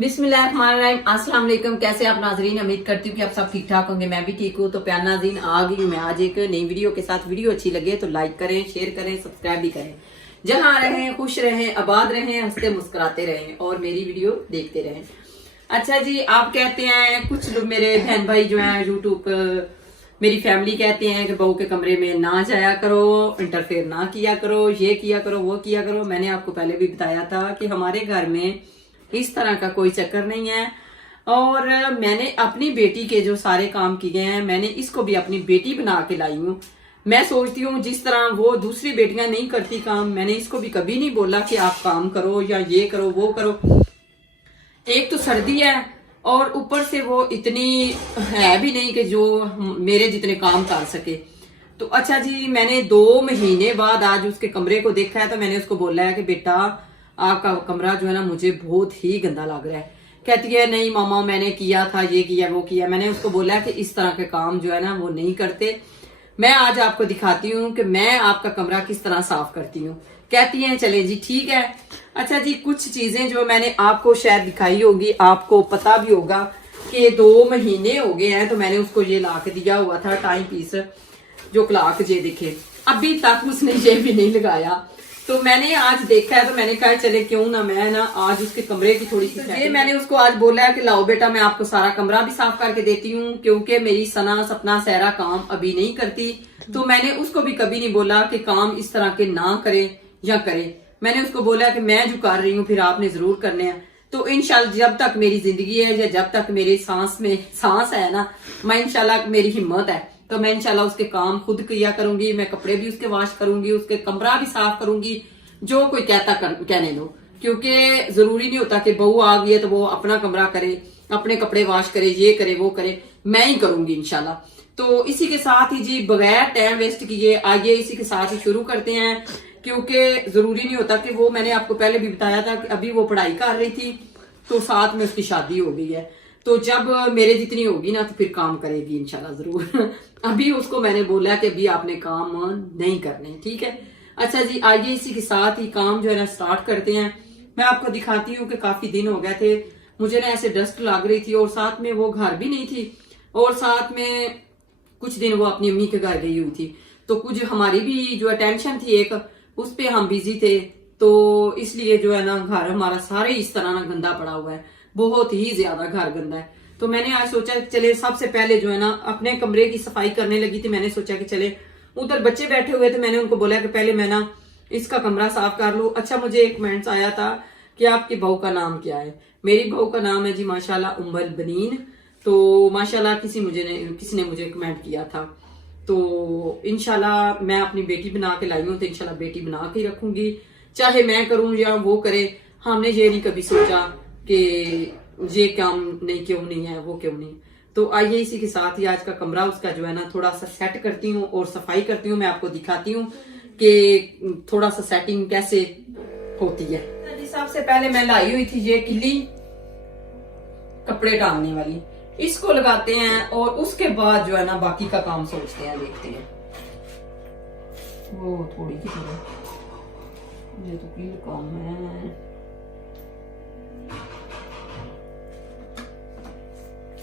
बिस्मिल्लाहिर्रहमानिर्रहीम। अस्सलाम वालेकुम। कैसे आप नाजरीन, उम्मीद करती हूँ कि आप सब ठीक ठाक होंगे। मैं भी ठीक हूँ। तो प्यार नाज़रीन, आ गई हूँ मैं आज एक नई वीडियो के साथ। वीडियो अच्छी लगे तो लाइक करें, शेयर करें, सब्सक्राइब भी करें। जहाँ रहें खुश रहें, आबाद रहें, हंसते मुस्कुराते रहें और मेरी वीडियो देखते रहें। अच्छा जी, आप कहते हैं कुछ लोग, मेरे बहन भाई जो है यूट्यूब पर, मेरी फैमिली कहते हैं कि बहू के कमरे में ना जाया करो, इंटरफेयर ना किया करो, ये किया करो, वो किया करो। मैंने आपको पहले भी बताया था कि हमारे घर में इस तरह का कोई चक्कर नहीं है। और मैंने अपनी बेटी के जो सारे काम किए हैं, मैंने इसको भी अपनी बेटी बना के लाई हूँ। मैं सोचती हूँ जिस तरह वो दूसरी बेटियां नहीं करती काम, मैंने इसको भी कभी नहीं बोला कि आप काम करो या ये करो वो करो। एक तो सर्दी है और ऊपर से वो इतनी है भी नहीं कि जो मेरे जितने काम कर सके। तो अच्छा जी, मैंने 2 महीने बाद आज उसके कमरे को देखा है तो मैंने उसको बोला है कि बेटा आपका कमरा जो है ना मुझे बहुत ही गंदा लग रहा है। कहती है नहीं मामा मैंने किया था, ये किया वो किया। मैंने उसको बोला है कि इस तरह के काम जो है ना वो नहीं करते। मैं आज आपको दिखाती हूँ कि मैं आपका कमरा किस तरह साफ करती हूँ। कहती हैं चले जी ठीक है। अच्छा जी, कुछ चीजें जो मैंने आपको शायद दिखाई होगी, आपको पता भी होगा कि 2 महीने हो गए हैं तो मैंने उसको ये ला के दिया हुआ था टाइम पीस जो क्लाक जे दिखे, अभी तक उसने ये भी नहीं लगाया। तो मैंने आज देखा है तो मैंने कहा चले क्यों ना मैं ना आज उसके कमरे की थोड़ी सी ये मैंने उसको आज बोला है कि लाओ बेटा मैं आपको सारा कमरा भी साफ करके देती हूँ, क्योंकि मेरी सना सपना सहरा काम अभी नहीं करती। तो मैंने उसको भी कभी नहीं बोला कि काम इस तरह के ना करे या करे। मैंने उसको बोला कि मैं जो कर रही हूँ फिर आपने जरूर करने हैं। तो इंशाल्लाह जब तक मेरी जिंदगी है या जब तक मेरे सांस में सांस है ना, मैं इंशाल्लाह मेरी हिम्मत है तो मैं इंशाल्लाह उसके काम खुद किया करूंगी। मैं कपड़े भी उसके वॉश करूंगी, उसके कमरा भी साफ करूंगी, जो कोई कहने दो। क्योंकि जरूरी नहीं होता कि बहू आ गई है तो वो अपना कमरा करे, अपने कपड़े वॉश करे, ये करे वो करे, मैं ही करूंगी इंशाल्लाह। तो इसी के साथ ही जी, बगैर टाइम वेस्ट किए आइए इसी के साथ ही शुरू करते हैं। क्योंकि जरूरी नहीं होता कि वो, मैंने आपको पहले भी बताया था कि अभी वो पढ़ाई कर रही थी तो साथ में उसकी शादी हो गई है। तो जब मेरे जितनी होगी ना तो फिर काम करेगी इंशाल्लाह जरूर। अभी उसको मैंने बोला कि अभी आपने काम नहीं करने, ठीक है। अच्छा जी, आइए इसी के साथ ही काम जो है ना स्टार्ट करते हैं। मैं आपको दिखाती हूँ कि काफी दिन हो गए थे मुझे ना ऐसे डस्ट लग रही थी और साथ में वो घर भी नहीं थी और साथ में कुछ दिन वो अपनी अम्मी के घर गई हुई थी। तो कुछ हमारी भी जो है टेंशन थी एक, उस पे हम बिजी थे। तो इसलिए जो है ना घर हमारा सारे इस तरह ना गंदा पड़ा हुआ है, बहुत ही ज्यादा घर गंदा है। तो मैंने आज सोचा चले सबसे पहले जो है ना अपने कमरे की सफाई करने लगी थी। मैंने सोचा कि चले, उधर बच्चे बैठे हुए थे, मैंने उनको बोला कि पहले मैं ना इसका कमरा साफ कर लूं। अच्छा, मुझे एक कमेंट्स आया था कि आपकी बहू का नाम क्या है। मेरी बहू का नाम है जी माशाल्लाह उम्मुल बनीन। तो माशाल्लाह किसी ने मुझे कमेंट किया था। तो इंशाल्लाह मैं अपनी बेटी बना के लाई हूँ तो इंशाल्लाह बेटी बना के रखूंगी, चाहे मैं करूं या वो करे। हमने ये नहीं कभी सोचा कि ये काम नहीं क्यों नहीं है, वो क्यों नहीं। तो आइए इसी के साथ ही आज का कमरा उसका जो है ना थोड़ा सा सेट करती हूँ और सफाई करती हूँ। मैं आपको दिखाती हूँ कि थोड़ा सा सेटिंग कैसे होती है। सबसे पहले मैं लाई हुई थी ये किल्ली कपड़े टांगने वाली, इसको लगाते हैं और उसके बाद जो है ना बाकी का काम सोचते हैं, देखते हैं। वो थोड़ी सी ये तो किल काम है।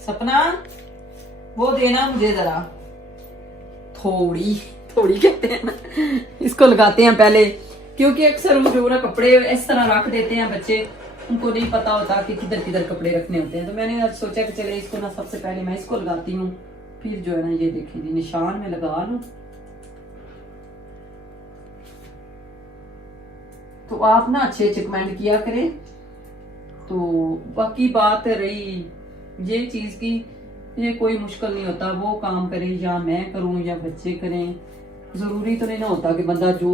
सपना वो देना मुझे जरा, थोड़ी थोड़ी कहते हैं ना, इसको लगाते हैं पहले। क्योंकि अक्सर जो ना कपड़े इस तरह रख देते हैं बच्चे, उनको नहीं पता होता कि किधर किधर कपड़े रखने होते हैं। तो मैंने आज सोचा कि चले इसको ना सबसे पहले मैं इसको लगाती हूँ, फिर जो है ना ये देखिए निशान में लगा लूं। तो आप ना अच्छे कमेंट किया करें। तो बाकी बात रही ये चीज की, ये कोई मुश्किल नहीं होता, वो काम करे या मैं करूं या बच्चे करें। जरूरी तो नहीं ना होता कि बंदा जो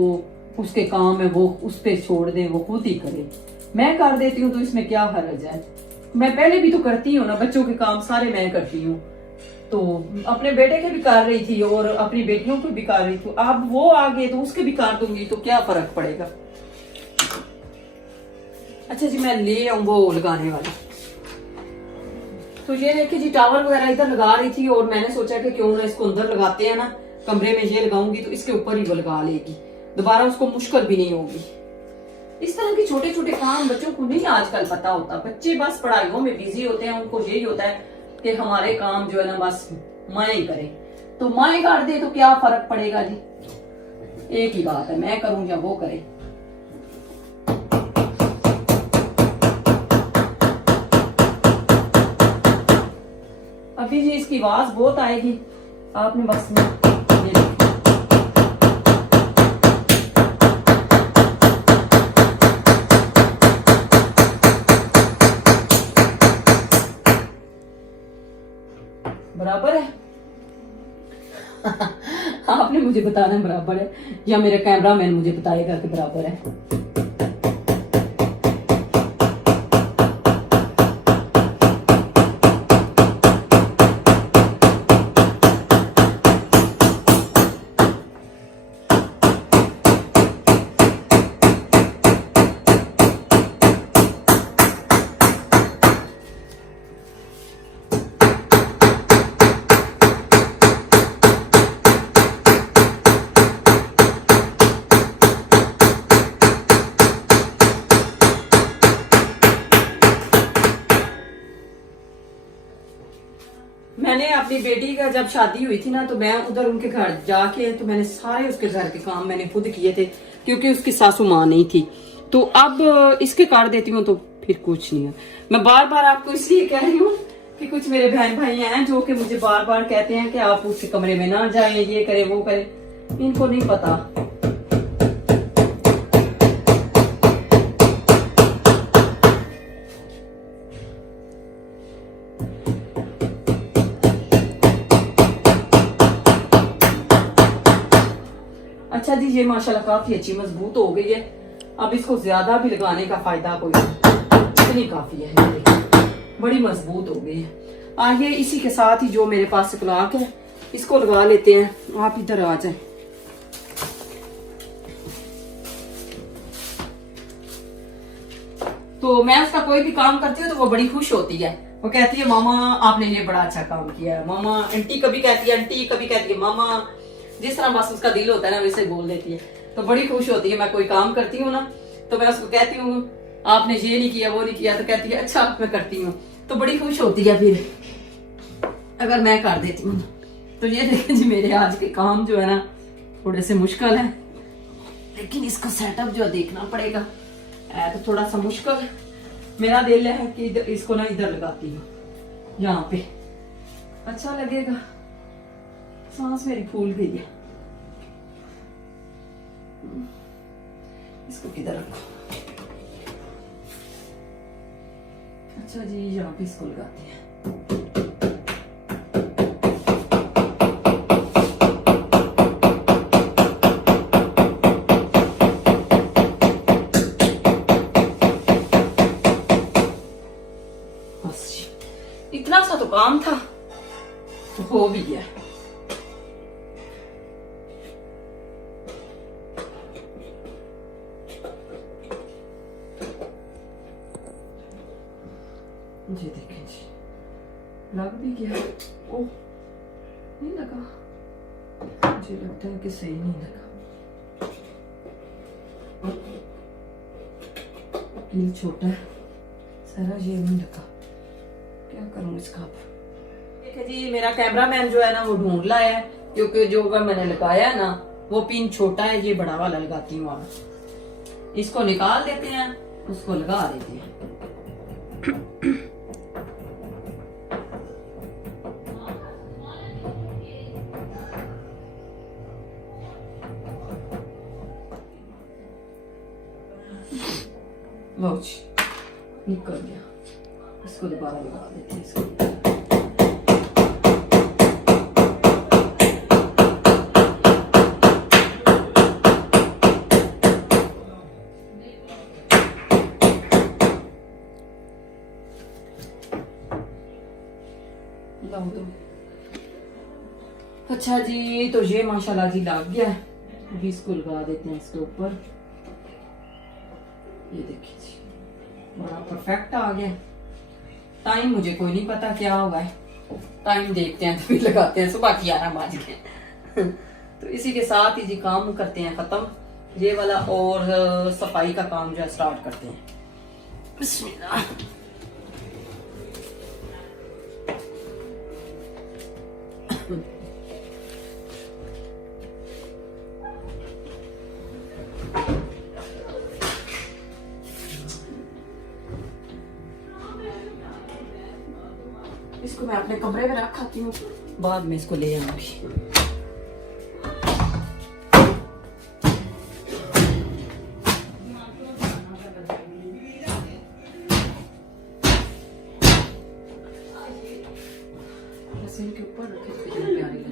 उसके काम है वो उस पे छोड़ दे, वो खुद ही करे। मैं कर देती हूँ तो इसमें क्या हर्ज है। मैं पहले भी तो करती हूँ ना, बच्चों के काम सारे मैं करती हूँ। तो अपने बेटे के भी कर रही थी और अपनी बेटियों के भी कर रही थी। अब वो आ गए तो उसके भी कर दूंगी, तो क्या फर्क पड़ेगा। अच्छा जी, मैं ले आऊं वो लगाने वाला। तो ये देखिए जी, टावल वगैरह इधर लगा रही थी और मैंने सोचा कि क्यों ना इसको अंदर लगाते हैं ना, कमरे में ये लगाऊंगी तो इसके ऊपर ही वो लगा लेगी, दोबारा उसको मुश्किल भी नहीं होगी। इस तरह के छोटे छोटे काम बच्चों को नहीं आजकल पता होता। बच्चे बस पढ़ाइयों में बिजी होते हैं, उनको यही होता है कि हमारे काम जो है ना बस माएँ करें। तो माएँ कर दे तो क्या फर्क पड़ेगा जी, एक ही बात है, मैं करूं या वो करे। अभी जी इसकी आवाज बहुत आएगी, आपने बस ये बराबर है। आपने मुझे बताना बराबर है या मेरा कैमरामैन मुझे बताएगा कि बराबर है। मैंने अपनी बेटी का जब शादी हुई थी ना, तो मैं उधर उनके घर जाके तो मैंने सारे उसके घर के काम मैंने खुद किए थे, क्योंकि उसकी सासू माँ नहीं थी। तो अब इसके कर देती हूँ तो फिर कुछ नहीं है। मैं बार बार आपको इसलिए कह रही हूँ कि कुछ मेरे बहन भाई हैं जो कि मुझे बार बार कहते हैं कि आप उसके कमरे में ना जाएं, ये करे वो करे, इनको नहीं पता। अच्छा जी, ये माशाल्लाह काफी अच्छी मजबूत हो गई है। अब इसको ज्यादा भी लगाने का फायदा कोई नहीं, इतनी काफी है, बड़ी मजबूत हो गई है। आगे इसी के साथ ही जो मेरे पास क्लॉक है इसको लगा लेते हैं। आप इधर आ जाए। तो मैं उसका कोई भी काम करती हूँ तो वो बड़ी खुश होती है। वो कहती है मामा आपने ये बड़ा अच्छा काम किया है। मामा आंटी कभी कहती है आंटी, कभी कहती है मामा, जिस तरह बस उसका दिल होता है ना वैसे बोल देती है। तो बड़ी खुश होती है। मैं कोई काम करती हूँ ना तो मैं उसको कहती हूँ आपने ये नहीं किया वो नहीं किया, तो कहती है अच्छा मैं करती हूँ, तो बड़ी खुश होती है। फिर अगर मैं कर देती हूँ तो ये देखें जी, मेरे आज के काम जो है ना थोड़े से मुश्किल है, लेकिन इसका सेटअप जो देखना पड़ेगा। है तो थोड़ा सा मुश्किल। मेरा दिल है कि इसको ना इधर लगाती हूँ, यहाँ पे अच्छा लगेगा। सांस मेरी फूल गई है। इसको किधर रखो? अच्छा जी, यहाँ पे इसको लगाते हैं। बस इतना सा तो काम था, तो हो भी गया। जी देखें जी, लग भी गया। ओह नहीं लगा, मुझे लगता है कि सही नहीं लगा। कील छोटा है सारा, ये नहीं लगा। क्या करूं इसका? देखिए जी, मेरा कैमरामैन जो है ना वो ढूंढ लाया है, क्योंकि जो मैंने लगाया है ना वो पिन छोटा है, ये बड़ा वाला लगाती हूँ। आप इसको निकाल देते हैं, उसको लगा देते हैं। लो जी, निकल गया। इसको दोबारा लगा देते हैं। इसको लाओ दो। अच्छा जी, तो ये माशाल्लाह जी लग गया है। अभी इसको लगा देते हैं इसके ऊपर। ये देखिए जी, बड़ा परफेक्ट आ गया। टाइम मुझे कोई नहीं पता क्या होगा है, टाइम देखते हैं तो लगाते हैं। सुबह 11 बज गए। तो इसी के साथ ही जी काम करते हैं खत्म। ये वाला और सफाई का काम जो है स्टार्ट करते हैं। बिस्मिल्लाह। इसको मैं अपने कमरे में रख आती हूँ, बाद में इसको ले आऊंगी। इनके ऊपर रखे तो कितनी प्यारी लगी।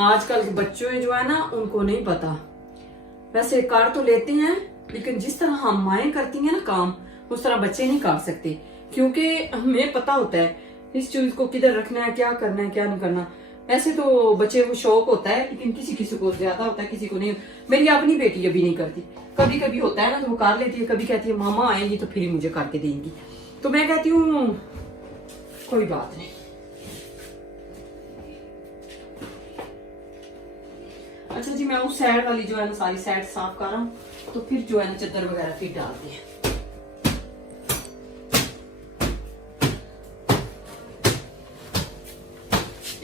आजकल के बच्चों जो है ना, उनको नहीं पता। वैसे कर तो लेते हैं, लेकिन जिस तरह हम माएं करती हैं ना काम, उस तरह बच्चे नहीं कर सकते, क्योंकि हमें पता होता है इस चीज को किधर रखना है, क्या करना है, क्या नहीं करना। ऐसे तो बच्चे को शौक होता है, लेकिन किसी किसी को ज्यादा होता है, किसी को नहीं। मेरी अपनी बेटी अभी नहीं करती, कभी कभी होता है ना तो वो कर लेती है, कभी कहती है मामा आएंगी तो फिर मुझे करके देंगी, तो मैं कहती हूँ कोई बात नहीं। अच्छा जी, मैं उस साइड वाली जो है ना सारी साइड साफ कर रहा हूँ, तो फिर जो है ना चादर वगैरह फिर डालते हैं।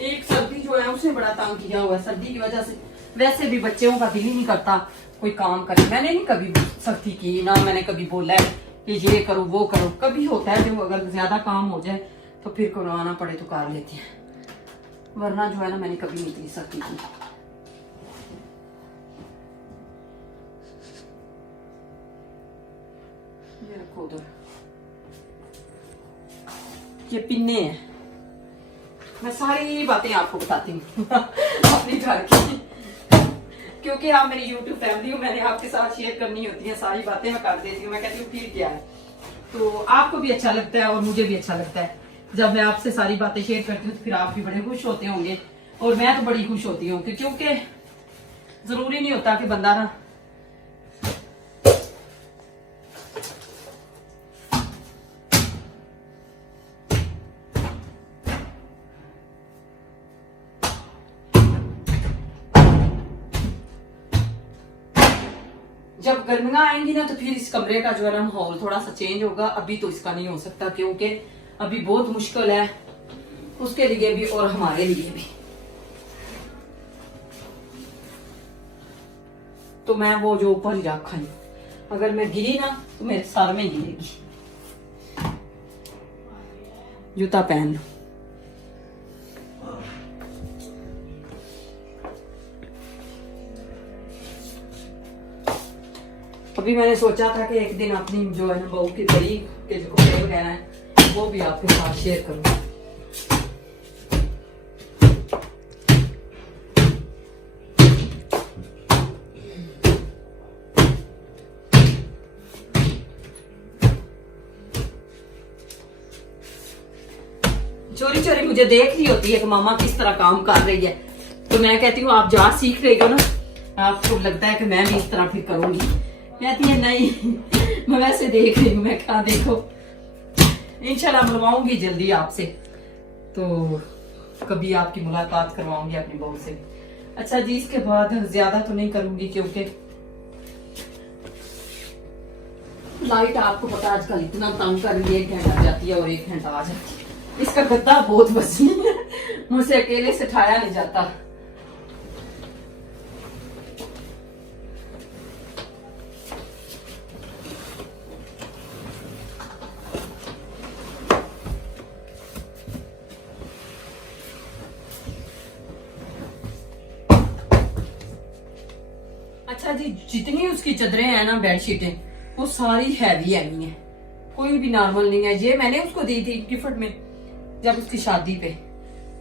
एक सर्दी जो है उसने बड़ा तंग किया हुआ है, सर्दी की वजह से वैसे भी बच्चों का दिल ही नहीं करता कोई काम करे। मैंने नहीं कभी सख्ती की, ना मैंने कभी बोला है कि ये करो वो करो। कभी होता है जो अगर ज्यादा काम हो जाए तो फिर करवाना पड़े तो कर लेते हैं, वरना जो है ना मैंने कभी नहीं की सख्ती की। ये रखो उधर, ये पिन्ने हैं। मैं सारी बातें आपको बताती हूँ अपनी घर की, क्योंकि आप मेरी YouTube फैमिली हो, मैंने आपके साथ शेयर करनी होती है सारी बातें। मैं कर देती हूँ, मैं कहती हूँ फिर क्या है, तो आपको भी अच्छा लगता है और मुझे भी अच्छा लगता है जब मैं आपसे सारी बातें शेयर करती हूँ। तो फिर आप भी बड़े खुश होते होंगे और मैं तो बड़ी खुश होती हूँ, क्योंकि जरूरी नहीं होता कि बंदा ना जब गर्मियां आएंगी ना तो फिर इस कमरे का जो है ना माहौल थोड़ा सा चेंज होगा। अभी तो इसका नहीं हो सकता, क्योंकि अभी बहुत मुश्किल है उसके लिए भी और हमारे लिए भी। तो मैं वो जो ऊपर ही रखा है, अगर मैं गिरी ना तो मेरे सर में गिरेगी। जूता पहन लो। अभी मैंने सोचा था कि एक दिन अपनी जो है ना बहू की तारीख के जो कपड़े वगैरह हैं वो भी आपके साथ शेयर करूँ। चोरी चोरी मुझे देख रही होती है कि मामा किस तरह काम कर रही है, तो मैं कहती हूँ आप जहाँ सीख रही हो ना, आपको लगता है कि मैं भी इस तरह फिर करूंगी। कहती है नहीं मैं वैसे देख रही हूँ। मैं कहा देखो, इंशाल्लाह मिलवाऊंगी जल्दी आपसे, तो कभी आपकी मुलाकात करवाऊंगी अपनी बहू से। अच्छा जी, इसके बाद ज्यादा तो नहीं करूंगी, क्योंकि लाइट आपको पता आजकल इतना तंग कर रही है, 1 घंटा जाती है और 1 घंटा आ जाती है। इसका गद्दा बहुत वजनी है, मुझसे अकेले से उठाया नहीं जाता। अच्छा जी, जितनी उसकी चादरें हैं ना बेडशीटें, वो सारी हैवी है। कोई भी नॉर्मल नहीं है। ये मैंने उसको दी थी गिफ्ट में जब उसकी शादी पे,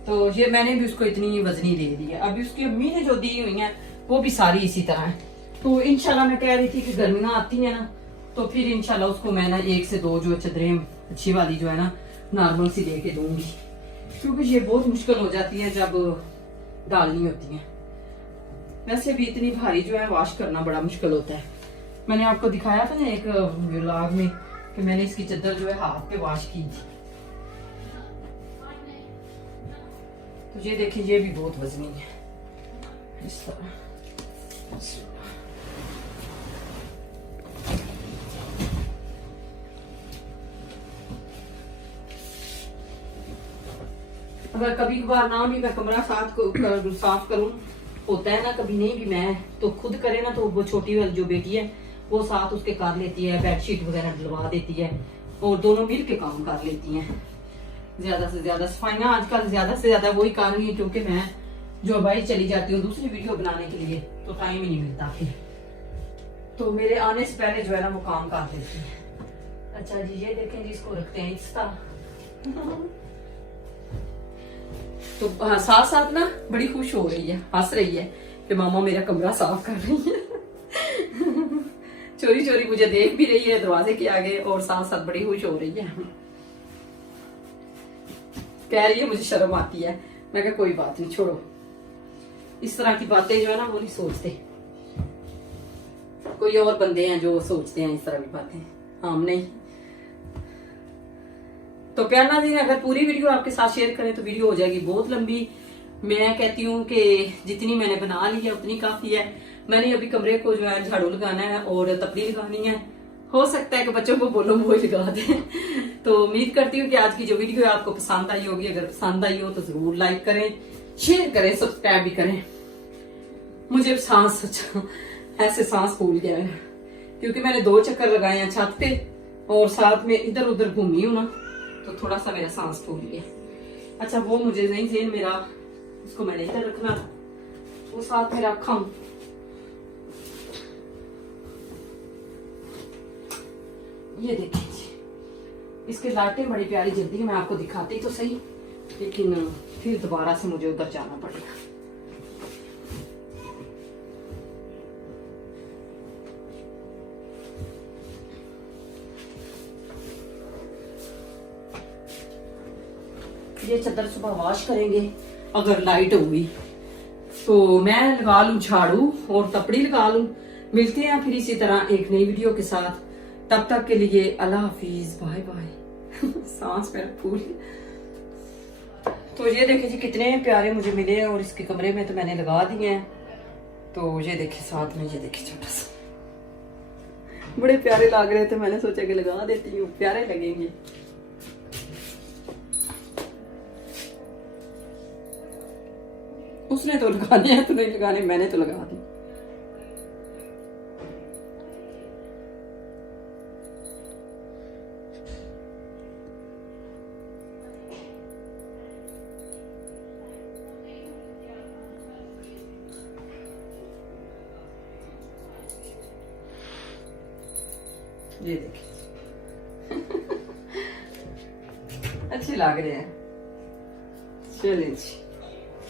तो ये मैंने भी उसको इतनी वजनी दे दी है। अभी उसकी अम्मी ने जो दी हुई है वो भी सारी इसी तरह है। तो इंशाल्लाह मैं कह रही थी कि गर्मियां आती है ना, तो फिर इंशाल्लाह उसको मैं ना 1 से 2 जो चदरें अच्छी वाली जो है ना नॉर्मल सी दे के दूंगी, क्योंकि ये बहुत मुश्किल हो जाती है जब डालनी होती है। वैसे भी इतनी भारी जो है वॉश करना बड़ा मुश्किल होता है। मैंने आपको दिखाया था ना एक व्लॉग में कि मैंने इसकी चद्दर जो है हाथ पे वॉश की थी। तो ये देखिए ये भी बहुत वजनी है इस तरह। अगर कभी कभार ना भी मैं कमरा साफ करूं, होता है ना कभी नहीं भी मैं तो खुद करे ना, तो वो छोटी वाली जो बेटी है वो साथ उसके कर लेती है, बेडशीट वगैरह डलवा देती है और दोनों मिल के काम कर लेती हैं। ज्यादा से ज्यादा सफाइयां आजकल ज्यादा से ज्यादा वही कर रही है, क्योंकि मैं जो भाई चली जाती हूँ दूसरी वीडियो बनाने के लिए तो टाइम ही नहीं मिलता फिर, तो मेरे आने से पहले जो है ना वो काम कर देती है। अच्छा जी ये देखें जी, इसको रखते हैं इस तरह। तो हाँ, साथ साथ ना बड़ी खुश हो रही है, हंस रही है कि मामा मेरा कमरा साफ कर रही है। चोरी चोरी मुझे देख भी रही है दरवाजे के आगे और साथ साथ बड़ी खुश हो रही है। कह रही है मुझे शर्म आती है। मैं कहा कोई बात नहीं, छोड़ो, इस तरह की बातें जो है ना वो नहीं सोचते। कोई और बंदे हैं जो सोचते हैं इस तरह की बातें, हम नहीं। तो प्यार जी अगर पूरी वीडियो आपके साथ शेयर करें तो वीडियो हो जाएगी बहुत लंबी। मैं कहती हूँ कि जितनी मैंने बना ली है उतनी काफी है। मैंने अभी कमरे को जो है झाड़ू लगाना है और तपड़ी लगानी है। हो सकता है कि बच्चों को बोलो वो लगा दें। तो उम्मीद करती हूँ कि आज की जो वीडियो है आपको पसंद आई होगी। अगर पसंद आई हो तो जरूर लाइक करें, शेयर करें, सब्सक्राइब भी करें। मुझे सांस ऐसे सांस फूल गया है क्योंकि मैंने 2 चक्कर लगाए हैं छत पे और साथ में इधर उधर घूमी हूँ ना, तो थोड़ा सा मेरा सांस फूल गया। अच्छा वो मुझे नहीं जेन मेरा, उसको मैंने इधर रखना, वो साथ में रखा हूं। ये देखिए इसके लाइटें बड़ी प्यारी जलती है, मैं आपको दिखाती तो सही, लेकिन फिर दोबारा से मुझे उधर जाना पड़ेगा। ये चादर सुबह वॉश करेंगे। अगर लाइट होगी तो मैं लगा लूं झाड़ू और तपड़ी लगा लूं। मिलते हैं फिर इसी तरह एक नई वीडियो के साथ। तब तक के लिए अल्लाह हाफिज, बाय बाय। सांस मेरा फूल। तो ये देखिए जी कितने प्यारे मुझे मिले और इसके कमरे में तो मैंने लगा दिए हैं। तो ये देखिए साथ में ये देखिए छोटा सा, बड़े प्यारे लग रहे थे, मैंने सोचा कि लगा देती हूँ, प्यारे लगेंगे। उसने तो लगाने हैं तो नहीं लगाने, मैंने तो लगा दी। ये देखिए अच्छे लग रहे हैं। चलिए जी।